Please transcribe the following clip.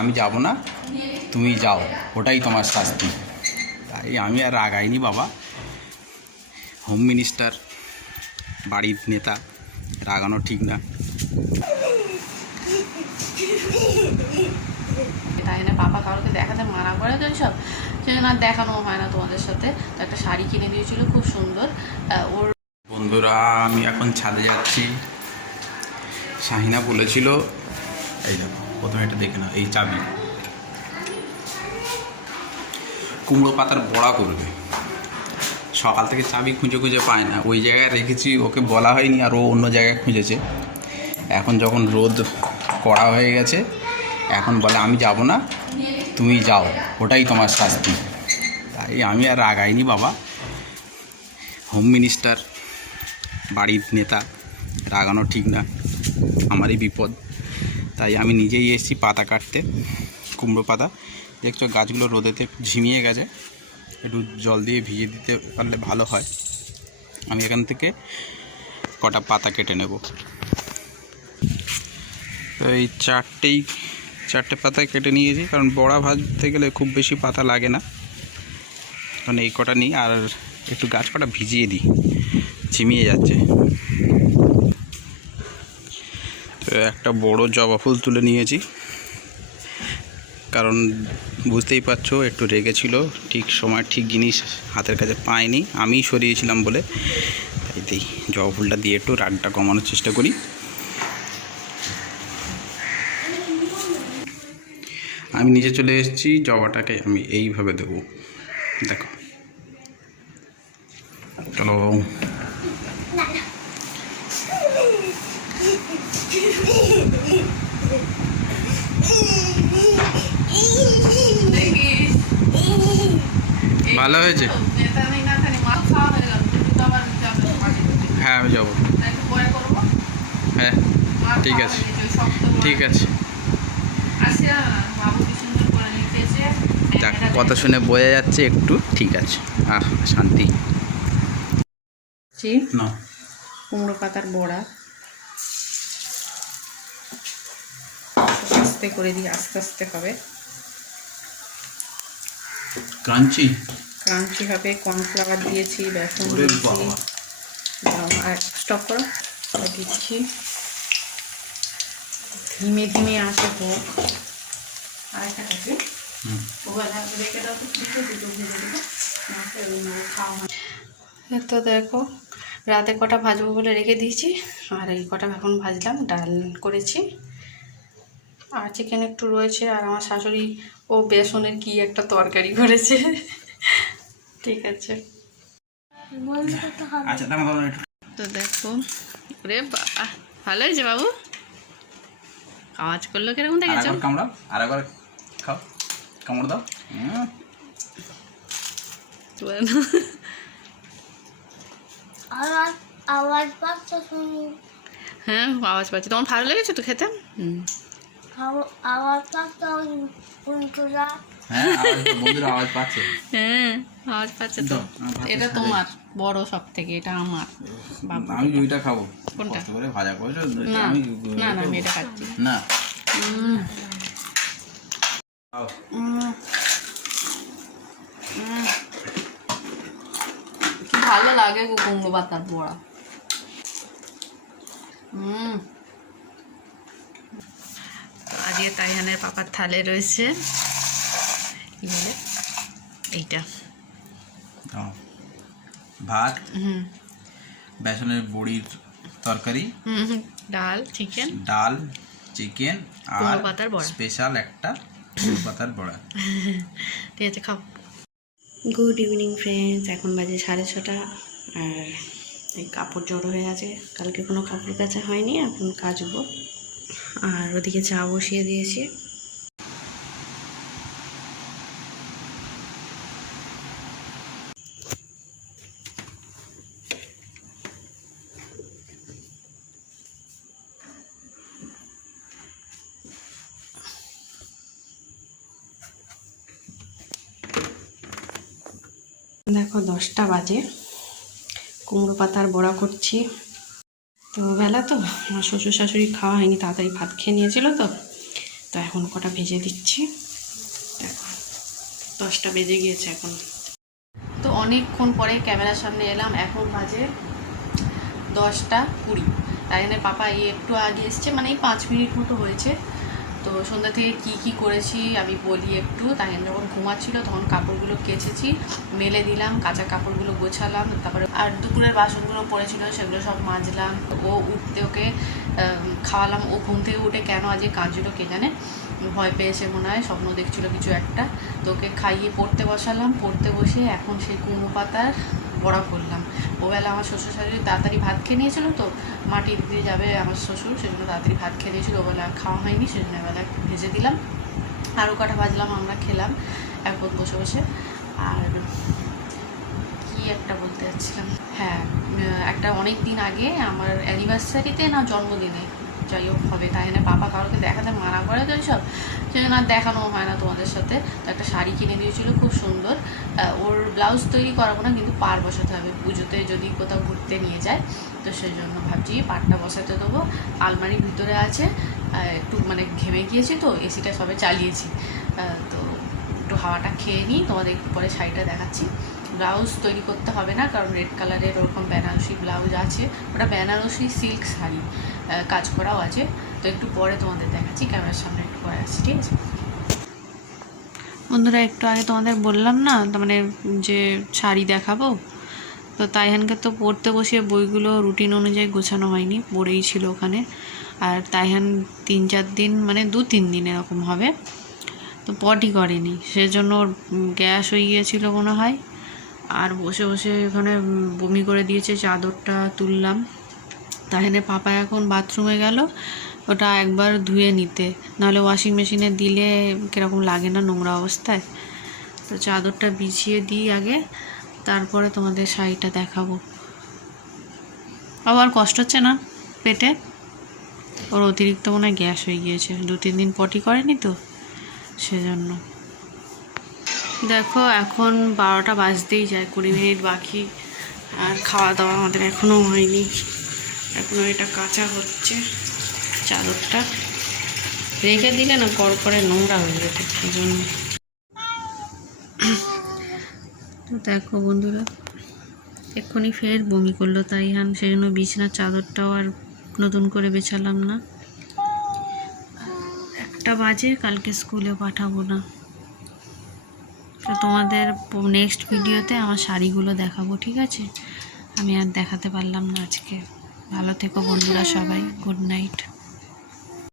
আমি যাব না, তুমি যাও, ওটাই তোমার শাস্তি। তাই আমি আর রাগাইনি বাবা। হোম মিনিস্টার, বাড়ির নেতা, রাগানো ঠিক না। তাই না, পাপা কাউকে দেখাতে মানা করে তো সব, সেজন্য আর দেখানো হয় না তোমাদের সাথে। তো একটা শাড়ি কিনে দিয়েছিল খুব সুন্দর ওর। বন্ধুরা, আমি এখন ছাদে যাচ্ছি। শাহিনা বলেছিল, এই দেখো প্রথমে এটা দেখে না, এই চাবি কুমড়ো পাতার বড়া করবে। সকাল থেকে চাবি খুঁজে খুঁজে পায় না, ওই জায়গায় রেখেছি, ওকে বলা হয়নি আর ও অন্য জায়গায় খুঁজেছে। এখন যখন রোদ কড়া হয়ে গেছে, এখন বলে আমি যাব না, তুমি যাও, ওটাই তোমার শাস্তি। তাই আমি আর রাগাইনি বাবা। হোম মিনিস্টার, বাড়ির নেতা, রাগানো ঠিক না, আমারই বিপদ। তাই আমি নিজেই এসেছি পাতা কাটতে, কুমড়ো পাতা। দেখছো গাছগুলো রোদেতে ঝিমিয়ে গেছে, একটু জল দিয়ে ভিজিয়ে দিতে পারলে ভালো হয়। আমি এখান থেকে কটা পাতা কেটে নেব। তো এই চারটে পাতা কেটে নিয়েছি, কারণ বড়া ভাজতে গেলে খুব বেশি পাতা লাগে না। কারণ এই কটা নিই আর একটু গাছ কটা ভিজিয়ে দিই, ঝিমিয়ে যাচ্ছে। তো একটা বড় জবা ফুল তুলে নিয়েছি, কারণ বুঝতেই পারছো একটু রেগেছিল, ঠিক সময় ঠিক জিনিস হাতের কাছে পাইনি, আমিই সরিয়েছিলাম বলে। তাই দিই জবা ফুলটা দিয়ে একটু রাগটা কমানোর চেষ্টা করি। আমি নিচে চলে এসেছি, জবাটাকে আমি এইভাবে দেবো, দেখো। চলো, ভালো হয়েছে। হ্যাঁ আমি যাবো। হ্যাঁ ঠিক আছে, ঠিক আছে। যাক, কথা শুনে বোঝা যাচ্ছে একটু ঠিক আছে। শান্তি। না, কুমড়ো পাতার বড়া আস্তে করে দিই, আস্তে আস্তে হবে, ক্রাঞ্চি ক্রাঞ্চি হবে। কর্নফ্লাওয়ার দিয়েছি, বেসন দিয়েছি। আর স্টপ করো, দিচ্ছি ধীমে ধীমে আসে হোক। আর একটা কাছে রেখে দাও, দুটো ভেজে দেবো, খাওয়া হয়। তো দেখো, রাতে কটা ভাজবো বলে রেখে দিয়েছি, আর এই কটা এখন ভাজলাম। ডাল করেছি আর চিকেন একটু রয়েছে, আর আমার শাশুড়ি ও বেসনের কি একটা তরকারি করেছে। ঠিক আছে, তো দেখো। রে বাবা, ভালো হয়েছে বাবু, আওয়াজ করলো কিরকম দেখেছো? কামড়াও, আর একবার খাও, কামড় দাও। হ্যাঁ আওয়াজ পাচ্ছি, তোমার ভালো লেগেছে তো খেতে? হ্যাঁ আওয়াজ পাচ্ছে। হ্যাঁ আওয়াজ পাচ্ছে তো। এটা তোমার বড় সব থেকে, এটা আমার। আমি দুইটা খাবো। কোনটা? কষ্ট করে ভাজা করেছো। না না না, আমি এটা খাচ্ছি না। কি ভালো লাগে কুমড়ো পাতার বড়া। আজকে তাইহানের পাপার থালে রয়েছে কি বলে এইটা, ভাত, বেসনের বড়ির তরকারি, ডাল চিকেন, আর স্পেশাল একটা কুমড়ো পাতার বড়া। ঠিক আছে, খাও। গুড ইভিনিং ফ্রেন্ডস, এখন বাজে 6:30, আর এই কাপড় জড়ো হয়ে আছে, কালকে কোনো কাপড় কাচা হয়নি, এখন কাচবো। আর ওদিকে চা বসিয়ে দিয়েছি। দেখো 10টা বাজে, কুমড়ো পাতার বড়া করছি। তো বেলা তো আমার শ্বশুর শাশুড়ি খাওয়া হয়নি, তাড়াতাড়ি ভাত খেয়ে নিয়েছিল তো এখন কটা ভেজে দিচ্ছি। দেখো 10টা বেজে গিয়েছে এখন। তো অনেকক্ষণ পরে ক্যামেরার সামনে এলাম, এখন বাজে 10টা 20। তাই জন্য পাপা এই একটু আগে এসছে, মানে এই 5 মিনিট মতো হয়েছে। তো সন্ধ্যা থেকে কি করেছি আমি বলি একটু। তাই যখন ঘুমাচ্ছিল তখন কাপড়গুলো কেচেছি, মেলে দিলাম, কাঁচা কাপড়গুলো গোছালাম, তারপরে আর দুপুরের বাসনগুলো পড়েছিল সেগুলো সব মাজলাম। ও উঠতে ওকে খাওয়ালাম। ও ঘুম থেকে উঠে কেন আজকে কাঁদছিল কে জানে, ভয় পেয়েছে মনে হয়, স্বপ্ন দেখছিল কিছু একটা। তো ওকে খাইয়ে পড়তে বসালাম, পড়তে বসে এখন সেই কুমড়ো পাতার বড়া করলাম। ওবেলা আমার শ্বশুর শাশুড়ি তাড়াতাড়ি ভাত খেয়ে নিয়েছিল, তো মাটি দিতে যাবে আমার শ্বশুর, সেজন্য তাড়াতাড়ি ভাত খেয়ে দিয়েছিল। ওবেলা খাওয়া হয়নি, সেজন্য এবেলা ভেজে দিলাম, আরও কটা ভাজলাম, আমরা খেলাম এখন বসে বসে। আর কি একটা বলতে যাচ্ছিলাম, হ্যাঁ একটা অনেক দিন আগে আমার অ্যানিভার্সারিতে না জন্মদিনে যাই হোক হবে, তাই না পাপা কাউকে দেখাতে মানা করে তো এইসব, সেজন্য আর দেখানো হয় না তোমাদের সাথে। তো একটা শাড়ি কিনে দিয়েছিল খুব সুন্দর, ওর ব্লাউজ তৈরি করাবো না কিন্তু পাড় বসাতে হবে পুজোতে যদি কোথাও ঘুরতে নিয়ে যায়, তো সেই জন্য ভাবছি পাড়টা বসাতে দেবো। আলমারির ভিতরে আছে, একটু মানে ঘেমে গিয়েছি তো এসিটা সবে চালিয়েছি, তো একটু হাওয়াটা খেয়ে নিই, তোমাদের একটু পরে শাড়িটা দেখাচ্ছি। ব্লাউজ তৈরি করতে হবে না, কারণ রেড কালারের ওরকম বেনারসি ব্লাউজ আছে, ওটা বেনারসি সিল্ক শাড়ি কাজ করাও আছে। তো একটু পরে তোমাদের দেখাচ্ছি, ক্যামেরার সামনে একটু পরে আসছি, ঠিক আছে বন্ধুরা। একটু আগে তোমাদের বললাম না তার মানে যে শাড়ি দেখাবো, তো তাইহানকে তো পড়তে বসিয়ে বইগুলো রুটিন অনুযায়ী গোছানো হয়নি, পড়েই ছিল ওখানে। আর তাইহান 3-4 দিন মানে 2-3 দিন এরকম হবে তো পটি করেনি, সেজন্য ওর গ্যাস হয়ে গিয়েছিলো মনে হয়। আর বসে বসে ওখানে বমি করে দিয়েছে, চাদরটা তুললাম। তাহলে পাপা এখন বাথরুমে গেল ওটা একবার ধুয়ে নিতে, নাহলে ওয়াশিং মেশিনে দিলে কীরকম লাগে না নোংরা অবস্থায়। তো চাদরটা বিছিয়ে দিই আগে, তারপরে তোমাদের শাড়িটা দেখাবো। আবার কষ্ট হচ্ছে না পেটে, ওর অতিরিক্ত মনে হয় গ্যাস হয়ে গিয়েছে, 2-3 দিন পটি করেনি তো সেজন্য। দেখো এখন 12টা বাজতেই যায়, 20 মিনিট বাকি, আর খাওয়া দাওয়া আমাদের এখনও হয়নি, এখনও এটা কাঁচা হচ্ছে। চাদরটা রেখে দিলে না করে নোংরা হয়ে যেত, সেই জন্য। তো দেখো বন্ধুরা এক্ষুনি ফের বমি করলো তাইহান, সেই জন্য বিছানার চাদরটাও আর নতুন করে বেছালাম না। 1টা বাজে, কালকে স্কুলে পাঠাবো না। তো তোমাদের নেক্সট ভিডিওতে আমার শাড়িগুলো দেখাবো, ঠিক আছে। আমি আর দেখাতে পারলাম না আজকে। ভালো থেকো বন্ধুরা সবাই, গুড নাইট।